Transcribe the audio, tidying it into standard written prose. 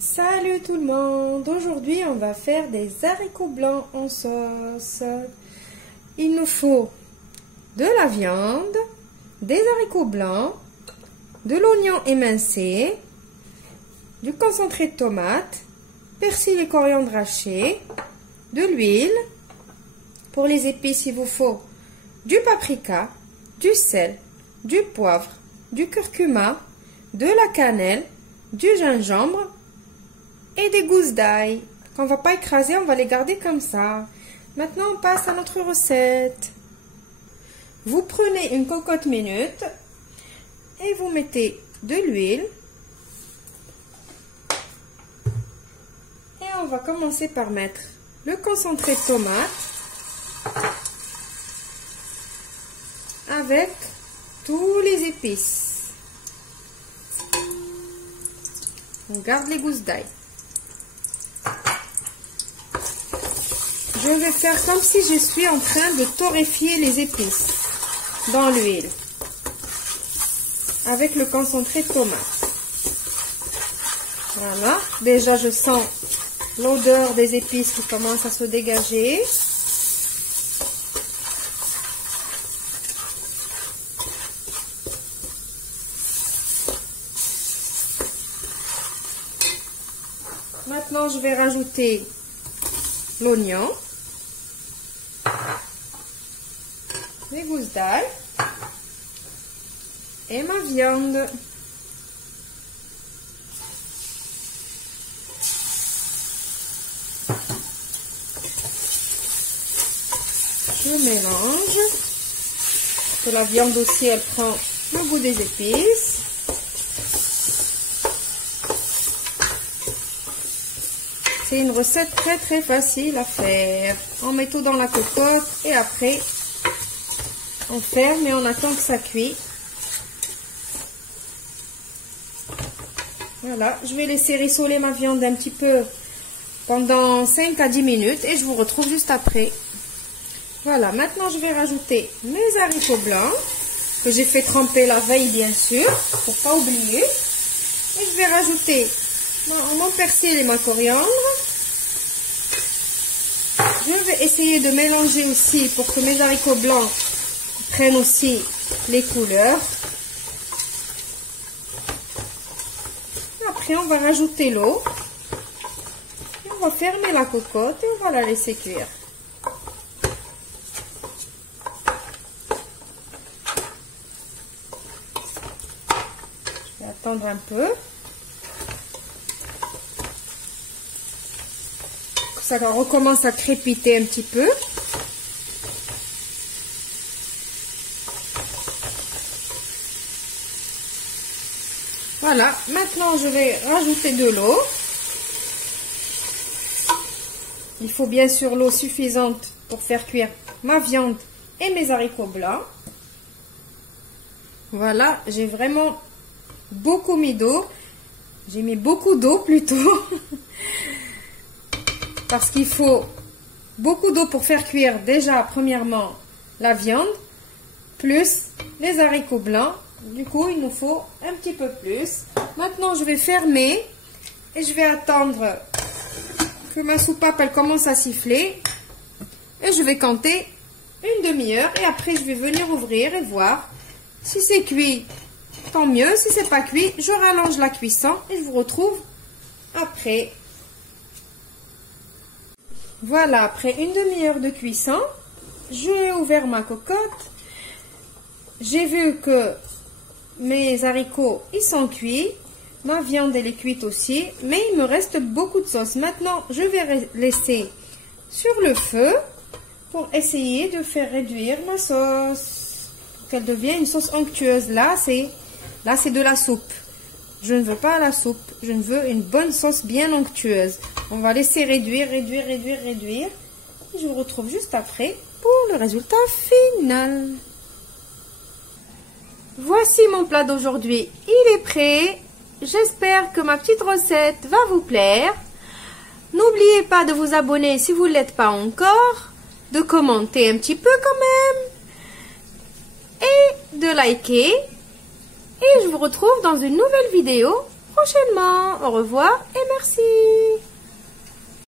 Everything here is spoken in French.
Salut tout le monde! Aujourd'hui on va faire des haricots blancs en sauce. Il nous faut de la viande, des haricots blancs, de l'oignon émincé, du concentré de tomate, persil et coriandre haché, de l'huile. Pour les épices, il vous faut du paprika, du sel, du poivre, du curcuma, de la cannelle, du gingembre et des gousses d'ail qu'on ne va pas écraser, on va les garder comme ça. Maintenant, on passe à notre recette. Vous prenez une cocotte minute et vous mettez de l'huile. Et on va commencer par mettre le concentré de tomate avec tous les épices. On garde les gousses d'ail. Je vais faire comme si je suis en train de torréfier les épices dans l'huile avec le concentré de tomate. Voilà, déjà je sens l'odeur des épices qui commence à se dégager. Maintenant, je vais rajouter l'oignon, les gousses d'ail et ma viande. Je mélange, que la viande aussi elle prend le goût des épices. C'est une recette très facile à faire. On met tout dans la cocotte et après on ferme et on attend que ça cuit. Voilà, je vais laisser rissoler ma viande un petit peu pendant 5 à 10 minutes et je vous retrouve juste après. Voilà, maintenant je vais rajouter mes haricots blancs que j'ai fait tremper la veille bien sûr, pour pas oublier. Et je vais rajouter mon persil et ma coriandre. Je vais essayer de mélanger aussi pour que mes haricots blancs prennent aussi les couleurs. Après, on va rajouter l'eau. Et on va fermer la cocotte et on va la laisser cuire. Je vais attendre un peu. Ça recommence à crépiter un petit peu. Voilà, maintenant je vais rajouter de l'eau. Il faut bien sûr l'eau suffisante pour faire cuire ma viande et mes haricots blancs. Voilà, j'ai vraiment beaucoup mis d'eau. J'ai mis beaucoup d'eau plutôt. Parce qu'il faut beaucoup d'eau pour faire cuire déjà premièrement la viande, plus les haricots blancs. Du coup, il nous faut un petit peu plus. Maintenant, je vais fermer et je vais attendre que ma soupape elle commence à siffler. Et je vais compter une demi-heure et après je vais venir ouvrir et voir si c'est cuit. Tant mieux, si c'est pas cuit, je rallonge la cuisson et je vous retrouve après. Voilà, après une demi-heure de cuisson, j'ai ouvert ma cocotte. J'ai vu que mes haricots, ils sont cuits. Ma viande, elle est cuite aussi. Mais il me reste beaucoup de sauce. Maintenant, je vais laisser sur le feu pour essayer de faire réduire ma sauce. Pour qu'elle devienne une sauce onctueuse. Là, c'est de la soupe. Je ne veux pas la soupe. Je veux une bonne sauce bien onctueuse. On va laisser réduire. Je vous retrouve juste après pour le résultat final. Voici mon plat d'aujourd'hui. Il est prêt. J'espère que ma petite recette va vous plaire. N'oubliez pas de vous abonner si vous ne l'êtes pas encore. De commenter un petit peu quand même. Et de liker. Et je vous retrouve dans une nouvelle vidéo prochainement. Au revoir et merci. Merci.